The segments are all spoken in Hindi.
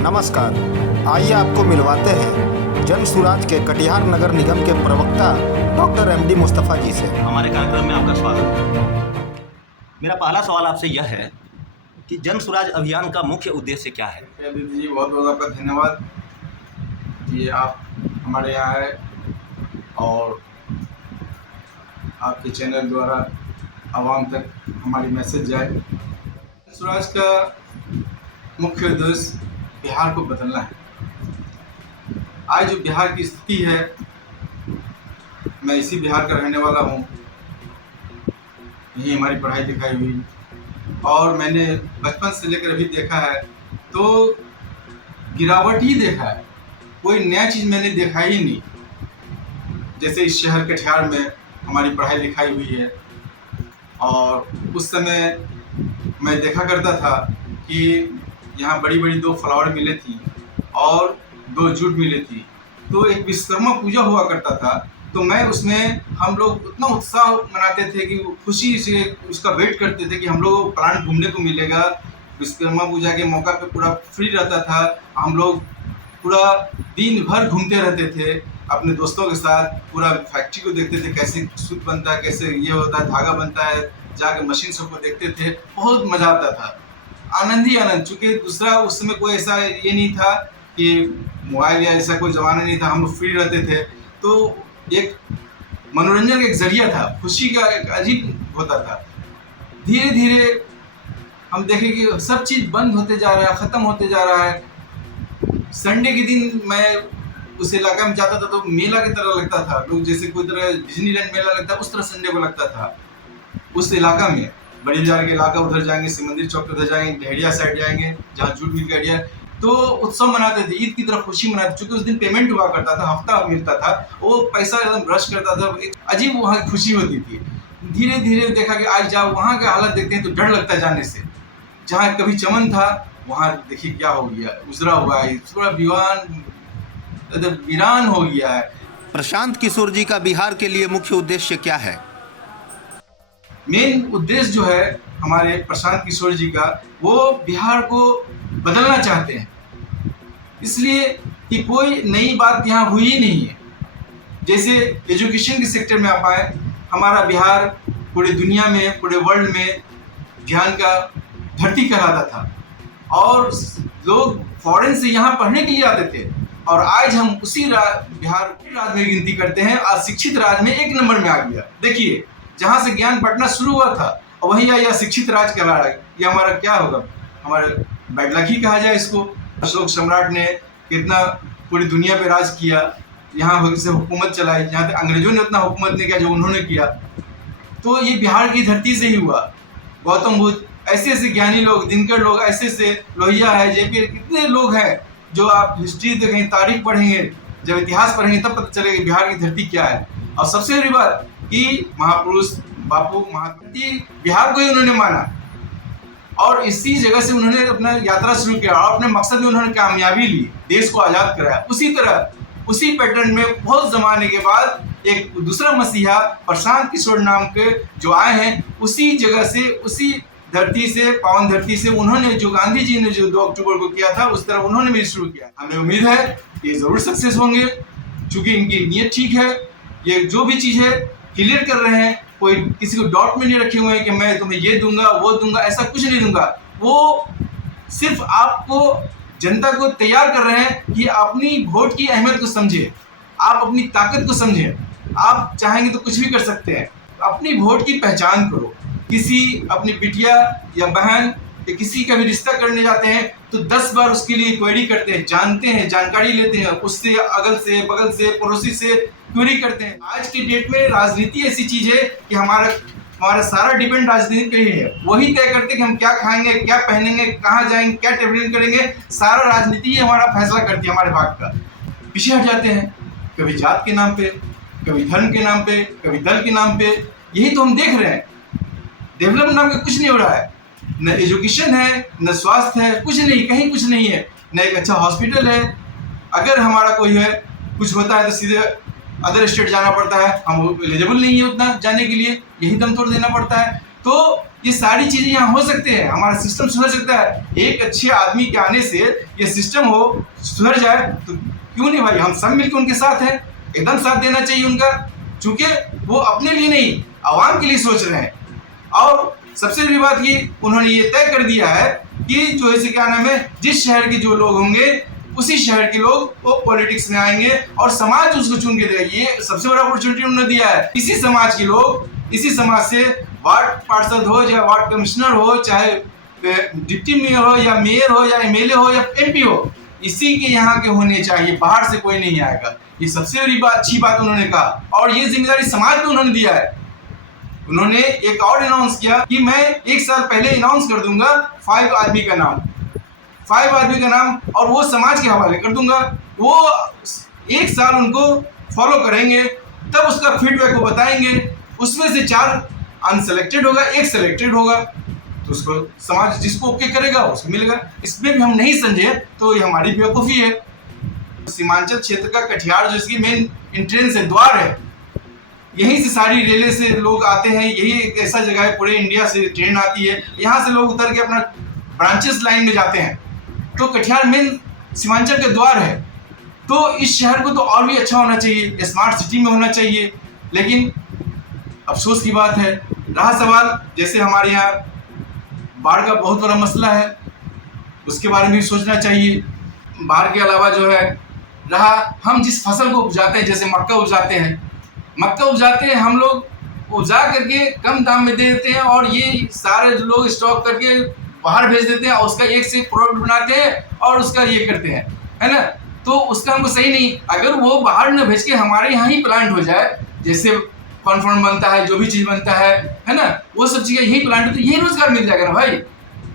नमस्कार, आइए आपको मिलवाते हैं जन सुराज के कटिहार नगर निगम के प्रवक्ता डॉक्टर एमडी मुस्तफ़ा जी से। हमारे कार्यक्रम में आपका स्वागत है। मेरा पहला सवाल आपसे यह है कि जन सुराज अभियान का मुख्य उद्देश्य क्या है? दीदी जी, बहुत बहुत आपका धन्यवाद कि आप हमारे यहाँ आए और आपके चैनल द्वारा आवाम तक हमारी मैसेज जाए। स्वराज का मुख्य उद्देश्य बिहार को बदलना है। आज जो बिहार की स्थिति है, मैं इसी बिहार का रहने वाला हूँ, यही हमारी पढ़ाई लिखाई हुई और मैंने बचपन से लेकर अभी देखा है तो गिरावट ही देखा है, कोई नया चीज़ मैंने देखा ही नहीं। जैसे इस शहर कटिहार में हमारी पढ़ाई लिखाई हुई है और उस समय मैं देखा करता था कि यहाँ बड़ी बड़ी 2 फ्लावर मिलें थी और 2 जूट मिले थी, तो एक विश्वकर्मा पूजा हुआ करता था। तो मैं उसमें हम लोग उतना उत्साह मनाते थे कि खुशी से उसका वेट करते थे कि हम लोग प्लांट घूमने को मिलेगा। विश्वकर्मा पूजा के मौका पे पूरा फ्री रहता था, हम लोग पूरा दिन भर घूमते रहते थे अपने दोस्तों के साथ। पूरा फैक्ट्री को देखते थे, कैसे सूत बनता है, कैसे ये होता है, धागा बनता है, जाके मशीन सबको देखते थे, बहुत मज़ा आता था, आनंद ही आनंद। चूँकि दूसरा उस समय कोई ऐसा ये नहीं था कि मोबाइल या ऐसा कोई ज़माना नहीं था, हम लोग फ्री रहते थे, तो एक मनोरंजन का एक जरिया था, खुशी का एक अजीब होता था। धीरे धीरे हम देखें कि सब चीज़ बंद होते जा रहा है, ख़त्म होते जा रहा है। संडे के दिन मैं उस इलाका में जाता था तो मेला की तरह लगता था, लोग जैसे कोई तरह डिज्नीलैंड मेला लगता है उस तरह संडे को लगता था। उस इलाका में बड़ी बाजार के इलाका उधर जाएंगे, शिव मंदिर चौक उधर जाएंगे, ढेड़िया साइड जाएंगे जहाँ जूट मिल गया, तो उत्सव मनाते थे, ईद की तरह खुशी मनाते। चूँकि उस दिन पेमेंट हुआ करता था, हफ्ता मिलता था, वो पैसा एकदम रश करता था, एक अजीब वहाँ खुशी होती थी। धीरे धीरे देखा कि आज जाओ वहाँ का हालत देखते हैं तो डर लगता है जाने से। जहाँ कभी चमन था वहाँ देखिए क्या हो गया, उजरा हुआ है, पूरा वीरान हो गया है। प्रशांत किशोर जी का बिहार के लिए मुख्य उद्देश्य क्या है? मेन उद्देश्य जो है हमारे प्रशांत किशोर जी का, वो बिहार को बदलना चाहते हैं, इसलिए कि कोई नई बात यहाँ हुई ही नहीं है। जैसे एजुकेशन के सेक्टर में आप आए, हमारा बिहार पूरे दुनिया में, पूरे वर्ल्ड में ज्ञान का धरती कहलाता था और लोग फॉरेन से यहाँ पढ़ने के लिए आते थे। और आज हम उसी बिहार राज्य में गिनती करते हैं, आज शिक्षित राज्य में 1 नंबर में आ गया। देखिए, जहाँ से ज्ञान बंटना शुरू हुआ था और वहीं यह शिक्षित राज्य कहला रहा है। ये हमारा क्या होगा, हमारा बैड लक ही कहा जाए इसको। अशोक सम्राट ने कितना पूरी दुनिया पे राज किया, यहाँ से हुकूमत चलाई, यहाँ तक अंग्रेजों ने उतना हुकूमत नहीं किया जो उन्होंने किया। तो ये बिहार की धरती से ही हुआ। गौतम बुद्ध, ऐसे ऐसे ज्ञानी लोग, दिनकर लोग, ऐसे ऐसे लोहिया है, जेपी, कितने लोग हैं जो आप हिस्ट्री देखेंगे, तारीख पढ़ेंगे, जब इतिहास पढ़ेंगे तब पता चलेगा बिहार की धरती क्या है। और सबसे बड़ी बात कि महापुरुष बापू महात्मा बिहार को ही उन्होंने माना और इसी जगह से उन्होंने अपना यात्रा शुरू किया और अपने मकसद में उन्होंने कामयाबी ली, देश को आज़ाद कराया। उसी तरह उसी पैटर्न में बहुत ज़माने के बाद एक दूसरा मसीहा प्रशांत किशोर नाम के जो आए हैं, उसी जगह से, उसी धरती से, पावन धरती से, उन्होंने जो गांधी जी ने जो 2 अक्टूबर को किया था उस तरह उन्होंने भी शुरू किया। हमें उम्मीद है कि ज़रूर सक्सेस होंगे, चूँकि इनकी नीयत ठीक है। ये जो भी चीज़ है क्लियर कर रहे हैं, कोई किसी को डाउट में नहीं रखे हुए हैं कि मैं तुम्हें ये दूंगा वो दूंगा, ऐसा कुछ नहीं दूंगा। वो सिर्फ आपको, जनता को तैयार कर रहे हैं कि अपनी वोट की अहमियत को समझे, आप अपनी ताकत को समझें। आप चाहेंगे तो कुछ भी कर सकते हैं, अपनी वोट की पहचान करो। किसी अपनी बिटिया या बहन या किसी का भी रिश्ता करने जाते हैं तो 10 बार उसके लिए क्वेरी करते हैं, जानते हैं, जानकारी लेते हैं, उससे, अगल से, बगल से, पड़ोसी से क्वेरी करते हैं। आज की डेट में राजनीति ऐसी चीज़ है कि हमारा सारा डिपेंड राजनीति पे ही है। वही तय करते हैं कि हम क्या खाएंगे, क्या पहनेंगे, कहाँ जाएंगे, क्या ट्रेवलिंग करेंगे, सारा राजनीति ही हमारा फैसला करती है हमारे भाग का। पीछे हट जाते हैं, कभी जात के नाम पे, कभी धर्म के नाम पे, कभी दल के नाम पे। यही तो हम देख रहे हैं। डेवलपमेंट नाम का कुछ नहीं हो रहा है, न एजुकेशन है, न स्वास्थ्य है, कुछ नहीं, कहीं कुछ नहीं है, न एक अच्छा हॉस्पिटल है। अगर हमारा कोई है कुछ होता है तो सीधे अदर स्टेट जाना पड़ता है, हम एलिजिबल नहीं है उतना जाने के लिए, यही दम तोड़ देना पड़ता है। तो ये सारी चीजें यहाँ हो सकते हैं, हमारा सिस्टम सुधर सकता है। एक अच्छे आदमी के आने से ये सिस्टम हो सुधर जाए तो क्यों नहीं भाई, हम सब मिलकर उनके साथ हैं, एकदम साथ देना चाहिए उनका, क्योंकि वो अपने लिए नहीं आवाम के लिए सोच रहे हैं। और सबसे बड़ी बात ये उन्होंने ये तय कर दिया है कि जो ऐसे क्या नाम है, जिस शहर के जो लोग होंगे उसी शहर के लोग वो पॉलिटिक्स में आएंगे और समाज उसको चुन के देगा। ये सबसे बड़ा अपॉर्चुनिटी उन्होंने दिया है। इसी समाज के लोग, इसी समाज से वार्ड पार्षद हो या वार्ड कमिश्नर हो, चाहे डिप्टी मेयर हो या मेयर हो या एमएलए हो या एमपी हो, इसी के यहाँ के होने चाहिए, बाहर से कोई नहीं आएगा। ये सबसे बड़ी बात, अच्छी बात उन्होंने कहा। और ये जिम्मेदारी समाज को उन्होंने दिया है। उन्होंने एक और अनाउंस किया कि मैं 1 साल पहले अनाउंस कर दूंगा 5 आदमी का नाम, 5 आदमी का नाम, और वो समाज के हवाले कर दूंगा। वो 1 साल उनको फॉलो करेंगे, तब उसका फीडबैक को बताएंगे। उसमें से 4 अनसेलेक्टेड होगा, 1 सेलेक्टेड होगा, तो उसको समाज जिसको ओके करेगा उसको मिलेगा। इसमें भी हम नहीं समझे तो ये हमारी बेवकूफ़ी है। सीमांचल क्षेत्र का कटिहार जो इसकी मेन एंट्रेंस है, द्वार है, यहीं से सारी रेलवे से लोग आते हैं। यही एक ऐसा जगह है, पूरे इंडिया से ट्रेन आती है, यहाँ से लोग उतर के अपना ब्रांचेस लाइन में जाते हैं। तो कटिहार मेन सीमांचल के द्वार है, तो इस शहर को तो और भी अच्छा होना चाहिए, स्मार्ट सिटी में होना चाहिए। लेकिन अफसोस की बात है, रहा सवाल जैसे हमारे यहाँ बाढ़ का बहुत बड़ा मसला है, उसके बारे में भी सोचना चाहिए। बाढ़ के अलावा जो है रहा, हम जिस फसल को उपजाते हैं, जैसे मक्का उपजाते हैं, हम लोग उपजा करके कम दाम में दे देते हैं और ये सारे लोग स्टॉक करके बाहर भेज देते हैं और उसका एक से प्रोडक्ट बनाते हैं और उसका ये करते हैं, है ना। तो उसका हमको सही नहीं। अगर वो बाहर न भेज के हमारे यहाँ ही प्लांट हो जाए, जैसे कॉर्नफ्लोर बनता है, जो भी चीज़ बनता है ना, वो सब चीज़ें यही प्लांट हो तो यही रोजगार मिल जाएगा ना भाई।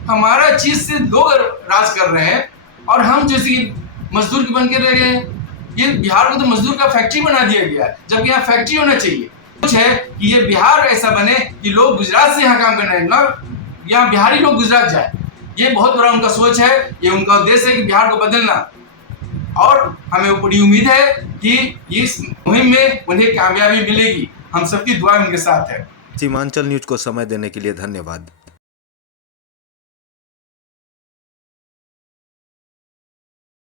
हमारा चीज़ से लोग राज कर रहे हैं और हम जैसे कि मजदूर बन के रह गए हैं। ये बिहार को तो मजदूर का फैक्ट्री बना दिया गया है, जबकि यहाँ फैक्ट्री होना चाहिए। कुछ है कि ये बिहार ऐसा बने कि लोग गुजरात से यहाँ काम करने ना, यहाँ बिहारी लोग गुजरात जाए। ये बहुत बड़ा उनका सोच है, ये उनका उद्देश्य है कि बिहार को बदलना। और हमें बड़ी उम्मीद है कि इस मुहिम में उन्हें कामयाबी मिलेगी। हम सबकी दुआ उनके साथ है। सीमांचल न्यूज को समय देने के लिए धन्यवाद।